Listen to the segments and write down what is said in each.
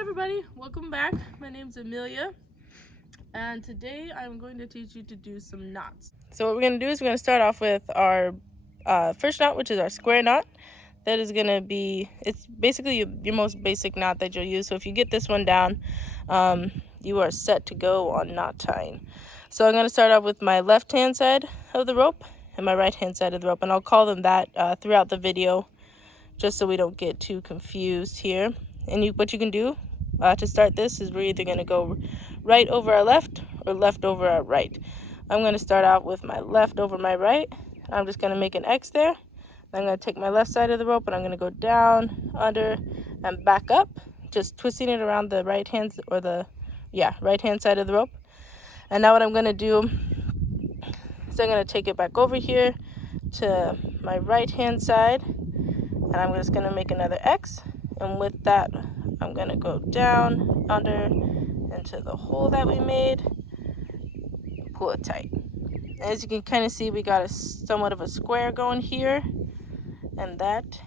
everybody, welcome back. My name's Amelia, and today I'm going to teach you to do some knots. So what we're going to do is we're going to start off with our first knot, which is our square knot. That is going to be, it's basically your most basic knot that you'll use. So if you get this one down, you are set to go on knot tying. So I'm going to start off with my left hand side of the rope and my right hand side of the rope, and I'll call them that throughout the video, just so we don't get too confused here. And what you can do to start this is we're either going to go right over our left or left over our right. I'm going to start out with my left over my right. I'm just going to make an X there. I'm going to take my left side of the rope and I'm going to go down, under, and back up, just twisting it around the right hand or the right hand side of the rope. And now what I'm going to do is I'm going to take it back over here to my right hand side, and I'm just going to make another X. And with that, I'm going to go down, under, into the hole that we made, pull it tight. As you can kind of see, we got somewhat of a square going here, and that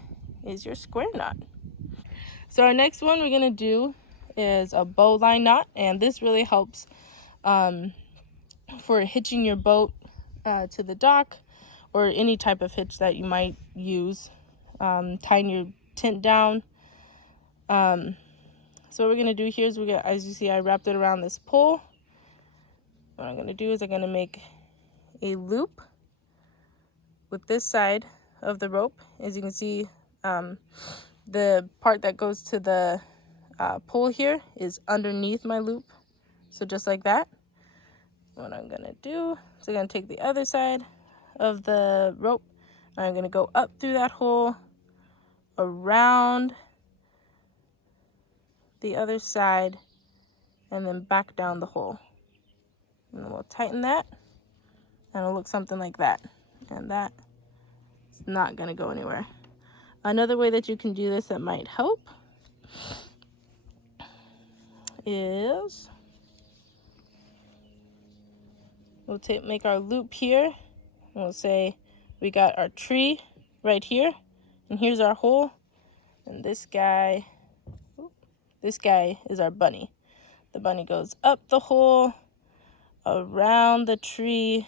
is your square knot. So our next one we're going to do is a bowline knot, and this really helps for hitching your boat to the dock, or any type of hitch that you might use, tying your tent down. So what we're going to do here is as you see, I wrapped it around this pole. What I'm going to do is I'm going to make a loop with this side of the rope. As you can see, the part that goes to the pole here is underneath my loop. So just like that. What I'm going to do is I'm going to take the other side of the rope. I'm going to go up through that hole, around the other side, and then back down the hole. And then we'll tighten that, and it'll look something like that. And that is not going to go anywhere. Another way that you can do this that might help is we'll make our loop here, and we'll say we got our tree right here, and here's our hole, and this guy is our bunny. The bunny goes up the hole, around the tree,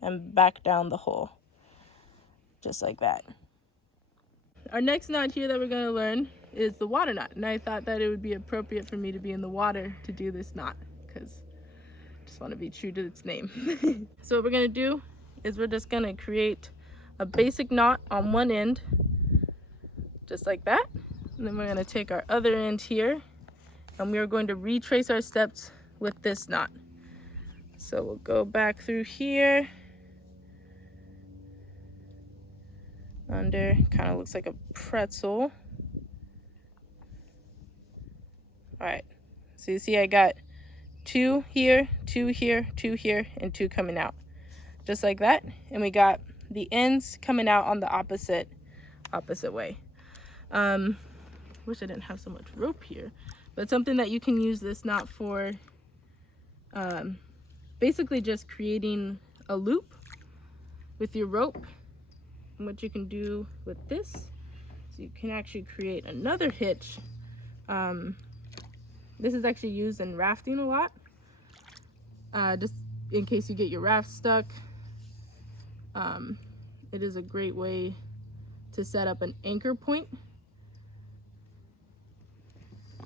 and back down the hole, just like that. Our next knot here that we're going to learn is the water knot, and I thought that it would be appropriate for me to be in the water to do this knot, because I just want to be true to its name. So what we're going to do is we're just going to create a basic knot on one end, just like that, and then we're going to take our other end here, and we are going to retrace our steps with this knot. So we'll go back through here, under, kind of looks like a pretzel. All right, so you see I got 2 here, 2 here, 2 here, and 2 coming out, just like that. And we got the ends coming out on the opposite way. Wish I didn't have so much rope here, but something that you can use this knot for, basically just creating a loop with your rope. And what you can do with this is you can actually create another hitch. This is actually used in rafting a lot, just in case you get your raft stuck. It is a great way to set up an anchor point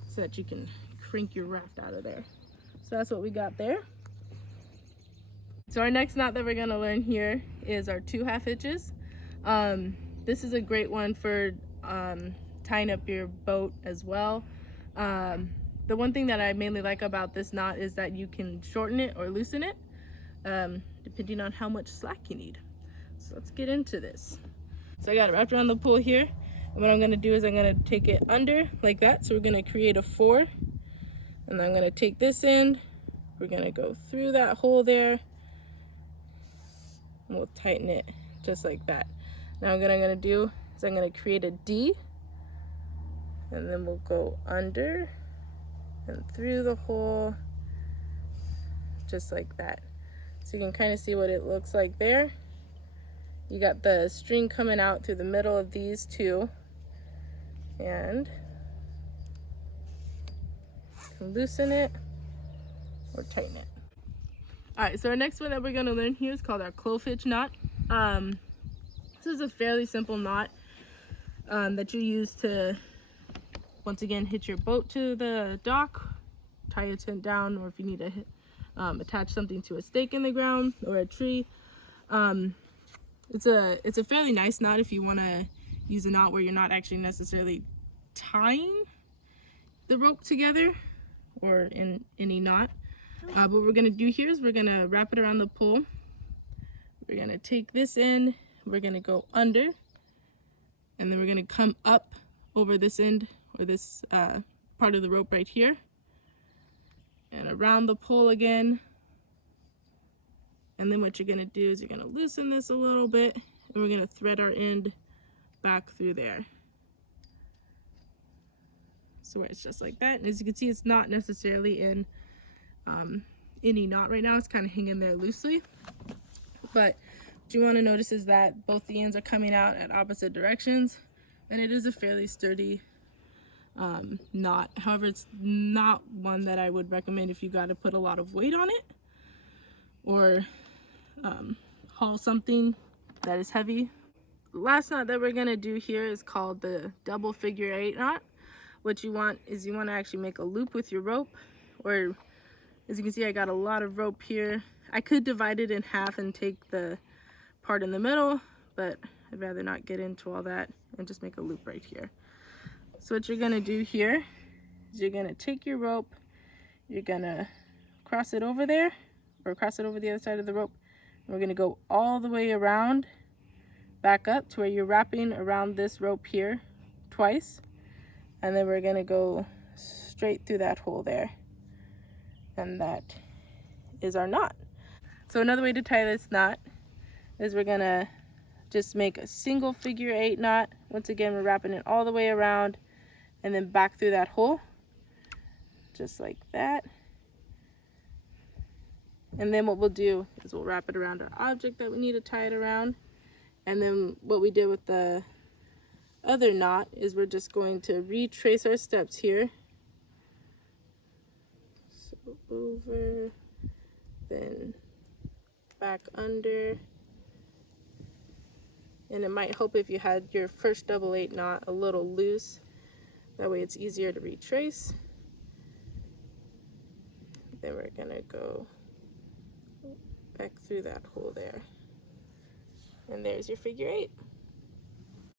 so that you can crank your raft out of there. So that's what we got there. So our next knot that we're going to learn here is our 2 half hitches. This is a great one for tying up your boat as well. The one thing that I mainly like about this knot is that you can shorten it or loosen it, depending on how much slack you need. So let's get into this. So I got it wrapped around the pole here, and what I'm going to do is I'm going to take it under like that. So we're going to create a 4, and I'm going to take this end, we're going to go through that hole there, and we'll tighten it just like that. Now what I'm going to do is I'm going to create a D, and then we'll go under and through the hole, just like that. So you can kind of see what it looks like there. You got the string coming out through the middle of these two, and loosen it or tighten it. All right, so our next one that we're going to learn here is called our Half Hitch knot. This is a fairly simple knot that you use to, once again, hitch your boat to the dock, tie your tent down, or if you need to attach something to a stake in the ground or a tree. It's a fairly nice knot if you want to use a knot where you're not actually necessarily tying the rope together or in any knot. What we're going to do here is we're going to wrap it around the pole. We're going to take this end, we're going to go under, and then we're going to come up over this end or this part of the rope right here, and around the pole again. And then what you're going to do is you're going to loosen this a little bit, and we're going to thread our end back through there. So it's just like that. And as you can see, it's not necessarily in any knot right now. It's kind of hanging there loosely. But what you want to notice is that both the ends are coming out at opposite directions, and it is a fairly sturdy knot. However, it's not one that I would recommend if you got to put a lot of weight on it or haul something that is heavy. The last knot that we're going to do here is called the double figure 8 knot. What you want is you want to actually make a loop with your rope, or as you can see, I got a lot of rope here. I could divide it in half and take the part in the middle, but I'd rather not get into all that and just make a loop right here. So what you're going to do here is you're going to take your rope, you're going to cross it over there, or cross it over the other side of the rope. And we're going to go all the way around, back up to where you're wrapping around this rope here twice. And then we're going to go straight through that hole there. And that is our knot. So another way to tie this knot is we're going to just make a single figure 8 knot. Once again, we're wrapping it all the way around and then back through that hole. Just like that. And then what we'll do is we'll wrap it around our object that we need to tie it around. And then what we did with the other knot is we're just going to retrace our steps here. So over, then back under. And it might help if you had your first double 8 knot a little loose. That way it's easier to retrace. Then we're gonna go back through that hole there. And there's your figure 8.